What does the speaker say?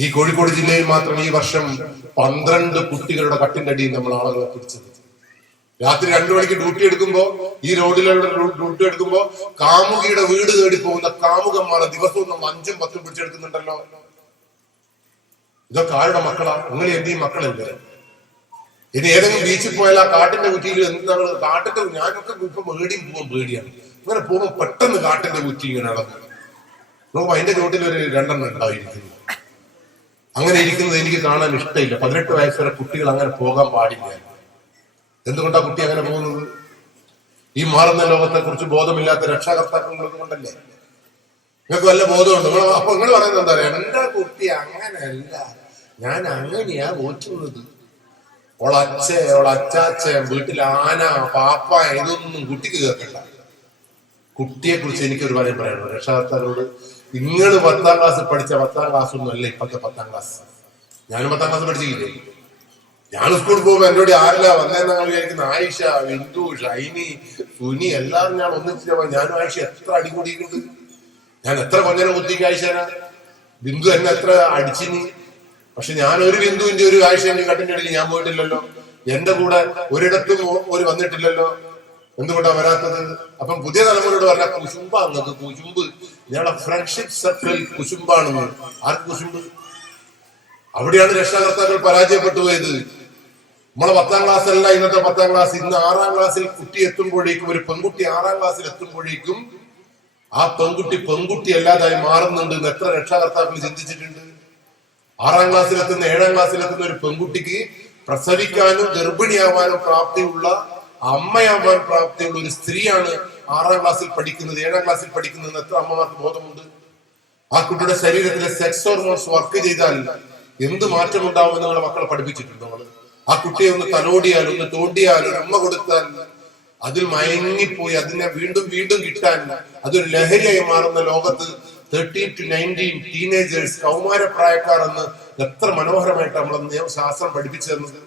ഈ കോഴിക്കോട് ജില്ലയിൽ മാത്രം ഈ വർഷം 12 കുട്ടികളുടെ കട്ടിന്റെ അടിയിൽ നമ്മൾ ആളുകളെ പിടിച്ചത്. രാത്രി 2 മണിക്ക് ഡ്യൂട്ടി എടുക്കുമ്പോ, ഈ റോഡിലുള്ള ഡ്യൂട്ടി എടുക്കുമ്പോ കാമുകിയുടെ വീട് തേടി പോകുന്ന കാമുകന്മാരെ ദിവസവും നമ്മൾ 5ഉം 10ഉം പിടിച്ചെടുക്കുന്നുണ്ടല്ലോ. ഇതൊക്കെ ആരുടെ മക്കളാ? നിങ്ങൾ എന്റെയും മക്കളെന്ത്? ഇനി ഏതെങ്കിലും ബീച്ചിൽ പോയാൽ ആ കാട്ടിന്റെ കുറ്റിയിൽ എന്താണ് കാട്ടിന്റെ, ഞാനൊക്കെ ഇപ്പൊ പേടിയും പോകാൻ പേടിയാണ്. ഇങ്ങനെ പോകുമ്പോൾ പെട്ടെന്ന് കാട്ടിന്റെ കുറ്റി ഇങ്ങനെ നടക്കും. നോക്കുമ്പോ അതിന്റെ ചോട്ടിൽ ഒരു 2 എണ്ണം ഉണ്ടായിരിക്കുന്നു. അങ്ങനെ ഇരിക്കുന്നത് എനിക്ക് കാണാൻ ഇഷ്ടമില്ല. 18 വയസ്സ് വരെ കുട്ടികൾ അങ്ങനെ പോകാൻ പാടില്ല. എന്തുകൊണ്ടാ കുട്ടി അങ്ങനെ പോകുന്നത്? ഈ മാറുന്ന ലോകത്തെ കുറിച്ച് ബോധമില്ലാത്ത രക്ഷാകർത്താക്കൾ കൊണ്ടല്ലേ. നിങ്ങൾക്ക് വല്ല ബോധമുണ്ട്? അപ്പൊ നിങ്ങൾ പറയുന്നത് എന്താ പറയാ? എന്റെ കുട്ടി അങ്ങനെയല്ല, ഞാൻ അങ്ങനെയാ നോക്കുന്നത്. ഓളച്ചാച്ച വീട്ടിൽ ആന പാപ്പ ഇതൊന്നും കുട്ടിക്ക് കേൾക്കണ്ട. കുട്ടിയെ കുറിച്ച് എനിക്കൊരു കാര്യം പറയണം രക്ഷാകർത്താക്കളോട്. നിങ്ങൾ 10ാം ക്ലാസ് പഠിച്ച 10ാം ക്ലാസ് ഒന്നും അല്ല ഇപ്പോഴത്തെ 10ാം ക്ലാസ്. ഞാനും 10ാം ക്ലാസ് പഠിച്ചില്ലേ. ഞാൻ സ്കൂളിൽ പോകുമ്പോ എന്നോട് ആരില്ല വന്നേന്ന് വിചാരിക്കുന്ന ആയിഷ, ബിന്ദു, ഷൈനി, സുനി എല്ലാവരും ഞാൻ ഒന്നിച്ച്. ഞാനും ആയിഷ എത്ര അടികൂടിയിട്ടുണ്ട്. ഞാൻ എത്ര കൊഞ്ഞനെ കുത്തിക്ക് ആയിഷാന. ബിന്ദു എന്നെ എത്ര അടിച്ചിനി. പക്ഷെ ഞാൻ ഒരു ബിന്ദുവിന്റെ ഒരു ആയിഷന്റെ കട്ടിന്റെ ഇടയിൽ ഞാൻ പോയിട്ടില്ലല്ലോ. എന്റെ കൂടെ ഒരിടത്തും ഒരു വന്നിട്ടില്ലല്ലോ. എന്തുകൊണ്ടാ വരാത്തത്? അപ്പം പുതിയ തലമുറയോട് പറഞ്ഞ കുശുമ്പ അങ്ങക്ക് കുശുമ്പ്. ഞങ്ങളുടെ ഫ്രണ്ട്ഷിപ്പ് സർക്കിൾ കുശുമ്പാണെന്ന്. ആർക്ക് കുശുമ്പ്? അവിടെയാണ് രക്ഷാകർത്താക്കൾ പരാജയപ്പെട്ടു പോയത്. നമ്മളെ 10ാം ക്ലാസ് അല്ല ഇന്നത്തെ 10ാം ക്ലാസ്. ഇന്ന് 6ാം ക്ലാസ്സിൽ കുട്ടി എത്തുമ്പോഴേക്കും, ഒരു പെൺകുട്ടി 6ാം ക്ലാസ്സിൽ എത്തുമ്പോഴേക്കും ആ പെൺകുട്ടി അല്ലാതായി മാറുന്നുണ്ട് എന്ന് എത്ര രക്ഷാകർത്താക്കൾ ചിന്തിച്ചിട്ടുണ്ട്? 6ാം ക്ലാസ്സിലെത്തുന്ന 7ാം ക്ലാസ്സിലെത്തുന്ന ഒരു പെൺകുട്ടിക്ക് പ്രസവിക്കാനും ഗർഭിണിയാവാനും പ്രാപ്തിയുള്ള, അമ്മയാവാൻ പ്രാപ്തിയുള്ള ഒരു സ്ത്രീയാണ് 6ാം ക്ലാസ്സിൽ പഠിക്കുന്നത്, 7ാം ക്ലാസ്സിൽ പഠിക്കുന്നത്. എത്ര അമ്മമാർക്ക് ബോധമുണ്ട്? ആ കുട്ടിയുടെ ശരീരത്തിലെ സെക്സ് ഹോർമോൺസ് വർക്ക് ചെയ്താൽ എന്ത് മാറ്റം ഉണ്ടാവും എന്ന് നിങ്ങളെ മക്കളെ പഠിപ്പിച്ചിട്ടുണ്ട് നമ്മൾ? ആ കുട്ടിയെ ഒന്ന് തലോടിയാൽ, ഒന്ന് തോണ്ടിയാൽ, ഒരു അമ്മ കൊടുത്താൽ അതിൽ മയങ്ങിപ്പോയി അതിനെ വീണ്ടും വീണ്ടും കിട്ടാൻ അതൊരു ലഹരിയായി മാറുന്ന ലോകത്ത് 13 to 19 ടീനേജേഴ്സ്, കൗമാരപ്രായക്കാർ എന്ന് എത്ര മനോഹരമായിട്ട് നമ്മളെ ശാസ്ത്രം പഠിപ്പിച്ചു തന്നത്.